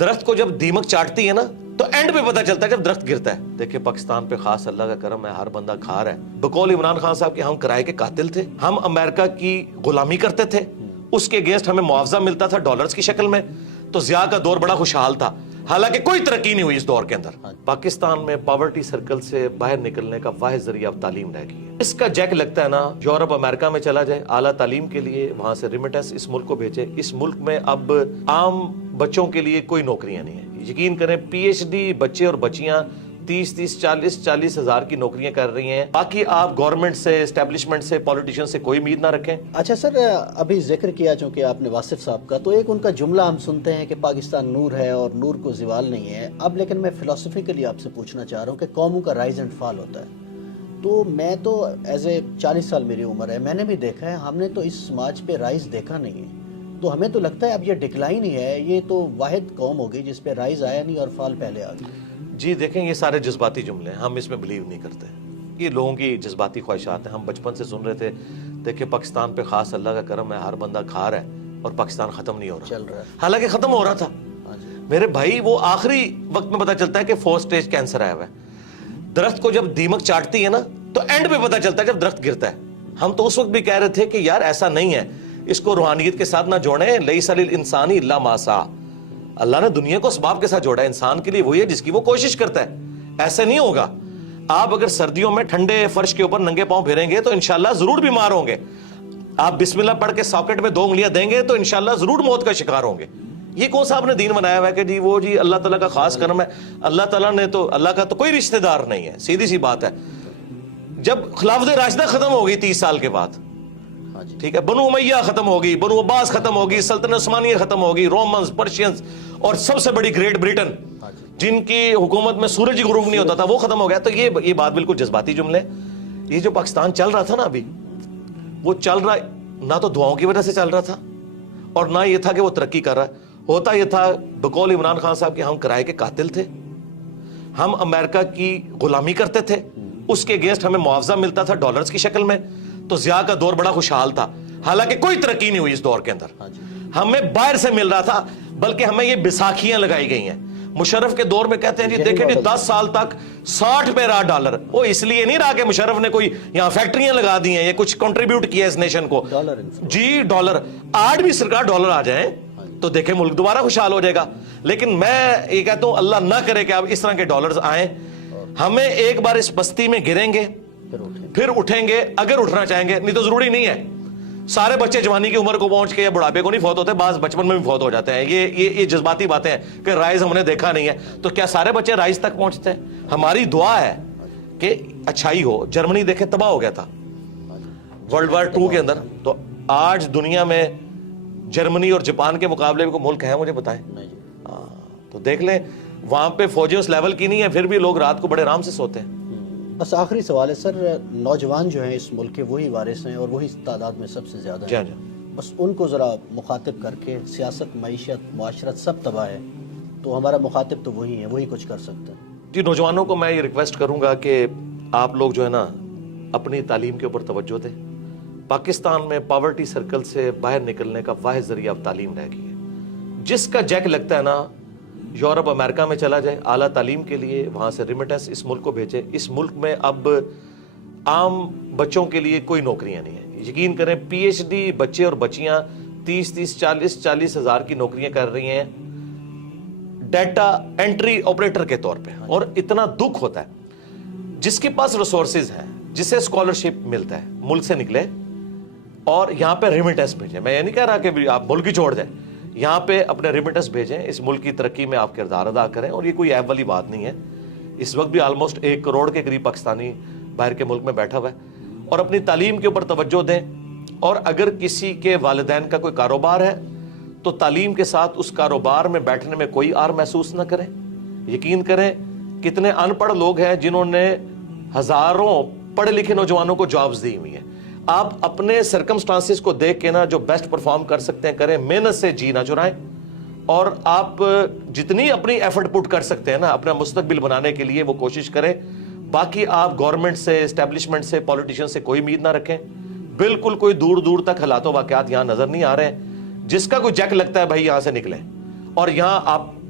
درخت کو جب دیمک چاٹتی ہے نا تو اینڈ پہ پتا چلتا ہے جب درخت گرتا ہے. دیکھیں پاکستان پہ خاص اللہ کا کرم ہے, ہر بندہ کھا رہا ہے. بقول عمران خان صاحب کے ہم کرائے کے قاتل تھے, ہم امریکہ کی غلامی کرتے تھے, اس کے اگینسٹ ہمیں معاوضہ ملتا تھا ڈالرز کی شکل میں, تو ضیاء کا دور بڑا خوشحال تھا. حالانکہ کوئی ترقی نہیں ہوئی اس دور کے اندر. پاکستان میں پاورٹی سرکل سے باہر نکلنے کا واحد ذریعہ اب تعلیم رہ گئی ہے. اس کا جیک لگتا ہے نا, یورپ امریکہ میں چلا جائے اعلیٰ تعلیم کے لیے, وہاں سے ریمیٹنس اس ملک کو بھیجے. اس ملک میں اب عام بچوں کے لیے کوئی نوکریاں نہیں ہیں. یقین کریں پی ایچ ڈی بچے اور بچیاں 30 ہزار کی نوکریاں کر رہی ہیں. باقی آپ گورنمنٹ سے, اسٹیبلشمنٹ سے, پولیٹیشین سے کوئی امید نہ رکھیں. اچھا سر, ابھی ذکر کیا چونکہ آپ نے واصف صاحب کا, تو ایک ان کا جملہ ہم سنتے ہیں کہ پاکستان نور ہے اور نور کو زوال نہیں ہے. اب لیکن میں فلسفیکلی آپ سے پوچھنا چاہ رہا ہوں کہ قوموں کا رائز اینڈ فال ہوتا ہے. تو میں تو ایز اے 40 سال میری عمر ہے, میں نے بھی دیکھا ہے, ہم نے تو اس سماج پہ رائز دیکھا نہیں ہے. تو ہمیں تو لگتا ہے اب یہ ڈکلائن ہی ہے, یہ تو واحد قوم ہوگی جس پہ رائز آیا نہیں اور فال پہلے آ گیا. جی دیکھیں یہ سارے جذباتی جملے ہیں, ہم اس میں بلیو نہیں کرتے. یہ لوگوں کی جذباتی خواہشات ہیں. ہم بچپن سے سن رہے تھے, دیکھیں پاکستان پہ خاص اللہ کا کرم ہے, ہر بندہ کھا رہا ہے اور پاکستان ختم نہیں ہو رہا. چل رہا ہے, حالانکہ ختم ہو رہا تھا میرے بھائی. وہ آخری وقت میں پتا چلتا ہے کہ 4 سٹیج کینسر آیا ہوا ہے. درخت کو جب دیمک چاٹتی ہے نا تو اینڈ پہ پتا چلتا ہے جب درخت گرتا ہے. ہم تو اس وقت بھی کہہ رہے تھے کہ یار ایسا نہیں ہے, اس کو روحانیت کے ساتھ نہ جوڑیں. لیس للانسان الا ما سعی, اللہ نے دنیا کو اسباب کے ساتھ جوڑا ہے. انسان کے لیے وہی ہے جس کی وہ کوشش کرتا ہے. ایسے نہیں ہوگا. آپ اگر سردیوں میں ٹھنڈے فرش کے اوپر ننگے پاؤں پھریں گے تو انشاءاللہ ضرور بیمار ہوں گے. آپ بسم اللہ پڑھ کے ساکٹ میں 2 انگلیاں دیں گے تو انشاءاللہ ضرور موت کا شکار ہوں گے. یہ کون سا آپ نے دین بنایا ہوا ہے کہ جی وہ جی اللہ تعالیٰ کا خاص کرم ہے. اللہ تعالیٰ نے تو, اللہ کا تو کوئی رشتہ دار نہیں ہے. سیدھی سی بات ہے. جب خلافت راشدہ ختم ہو گئی 30 سال کے بعد, ٹھیک ہے, بنو امیہ ختم ہوگی, بنو عباس ختم ہوگی, سلطنت عثمانیہ ختم ہوگی, رومنز, پرشینز, اور سب سے بڑی گریٹ بریٹن جن کی حکومت میں سورج ہی غروب نہیں ہوتا تھا, وہ ختم ہو گیا. تو یہ بات بالکل جذباتی جملے. یہ جو پاکستان چل رہا تھا نا ابھی, وہ چل رہا نہ تو دعاؤں کی وجہ سے چل رہا تھا اور نہ یہ تھا کہ وہ ترقی کر رہا ہے. ہوتا یہ تھا بقول عمران خان صاحب کے ہم کرائے کے قاتل تھے, ہم امریکہ کی غلامی کرتے تھے, اس کے اگینسٹ ہمیں معاوضہ ملتا تھا ڈالرز کی شکل میں, تو ضیاء کا دور بڑا خوشحال تھا. حالانکہ کوئی ترقی نہیں ہوئی اس دور کے اندر. ہمیں باہر سے مل رہا تھا, بلکہ ہمیں یہ بیساکھیاں لگائی گئی ہیں. مشرف کے دور میں کہتے ہیں جی دیکھیں جی 10 سال تک 60 پہ رہا ڈالر. وہ اس لیے نہیں رہا کہ مشرف نے کوئی یہاں فیکٹریاں لگا دی ہیں یا کچھ کنٹریبیوٹ کیا اس نیشن کو. جی ڈالر, آج بھی سرکار ڈالر آ جائیں تو دیکھیں ملک دوبارہ خوشحال ہو جائے گا. لیکن میں یہ کہتا ہوں اللہ نہ کرے کہ اب اس طرح کے ڈالرز آئیں. ہمیں ایک بار اس بستی میں گریں گے پھر اٹھیں گے اگر اٹھنا چاہیں گے, نہیں تو ضروری نہیں ہے. سارے بچے جوانی کی عمر کو پہنچ کے یا بڑھاپے کو نہیں فوت ہوتے, بعض بچپن میں بھی فوت ہو جاتے ہیں. یہ جذباتی باتیں ہیں کہ رائز ہم نے دیکھا نہیں ہے. تو کیا سارے بچے رائز تک پہنچتے ہیں؟ ہماری دعا ہے کہ اچھائی ہو. جرمنی دیکھیں تباہ ہو گیا تھا ورلڈ وار 2 کے اندر, تو آج دنیا میں جرمنی اور جاپان کے مقابلے میں کوئی ملک ہے مجھے بتائیں؟ تو دیکھ لیں وہاں پہ فوجیں اس لیول کی نہیں ہے, پھر بھی لوگ رات کو بڑے آرام سے سوتے ہیں. بس آخری سوال ہے سر, نوجوان جو ہیں اس ملک کے وہی وارث ہیں اور وہی تعداد میں سب سے زیادہ ہیں. بس ان کو ذرا مخاطب کر کے, سیاست, معیشت, معاشرت سب تباہ ہے, تو ہمارا مخاطب تو وہی ہے, وہی کچھ کر سکتے ہیں. جی نوجوانوں کو میں یہ ریکویسٹ کروں گا کہ آپ لوگ جو ہے نا اپنی تعلیم کے اوپر توجہ دیں. پاکستان میں پاورٹی سرکل سے باہر نکلنے کا واحد ذریعہ اب تعلیم رہ گئی ہے. جس کا جیک لگتا ہے نا, یورپ امریکہ میں چلا جائے اعلیٰ تعلیم کے لیے, وہاں سے ریمیٹنس اس ملک کو بھیجے. اس ملک میں اب عام بچوں کے لیے کوئی نوکریاں نہیں ہیں. یقین کریں پی ایچ ڈی بچے اور بچیاں 30 ہزار کی نوکریاں کر رہی ہیں ڈیٹا انٹری آپریٹر کے طور پہ. اور اتنا دکھ ہوتا ہے جس کے پاس ریسورسز ہیں, جسے اسکالرشپ ملتا ہے, ملک سے نکلے اور یہاں پہ ریمیٹنس بھیجیں. میں یہ نہیں کہہ رہا کہ آپ ملک ہی چھوڑ دیں, یہاں پہ اپنے ریمیٹنس بھیجیں, اس ملک کی ترقی میں آپ کردار ادا کریں. اور یہ کوئی عیب والی بات نہیں ہے. اس وقت بھی آلموسٹ 1 کروڑ کے قریب پاکستانی باہر کے ملک میں بیٹھا ہوا ہے. اور اپنی تعلیم کے اوپر توجہ دیں. اور اگر کسی کے والدین کا کوئی کاروبار ہے تو تعلیم کے ساتھ اس کاروبار میں بیٹھنے میں کوئی آر محسوس نہ کریں. یقین کریں کتنے ان پڑھ لوگ ہیں جنہوں نے ہزاروں پڑھے لکھے نوجوانوں کو جابز دی ہوئی ہیں. آپ اپنے سرکمسٹانسز کو دیکھ کے نا جو بیسٹ پرفارم کر سکتے ہیں کریں, محنت سے جی نہ چرائیں. اور آپ جتنی اپنی ایفرٹ پٹ کر سکتے ہیں نا اپنا مستقبل بنانے کے لیے وہ کوشش کریں. باقی آپ گورنمنٹ سے, اسٹیبلشمنٹ سے, پولیٹیشین سے کوئی امید نہ رکھیں. بالکل کوئی دور دور تک حالات و واقعات یہاں نظر نہیں آ رہے ہیں. جس کا کوئی جیک لگتا ہے بھائی یہاں سے نکلیں اور یہاں آپ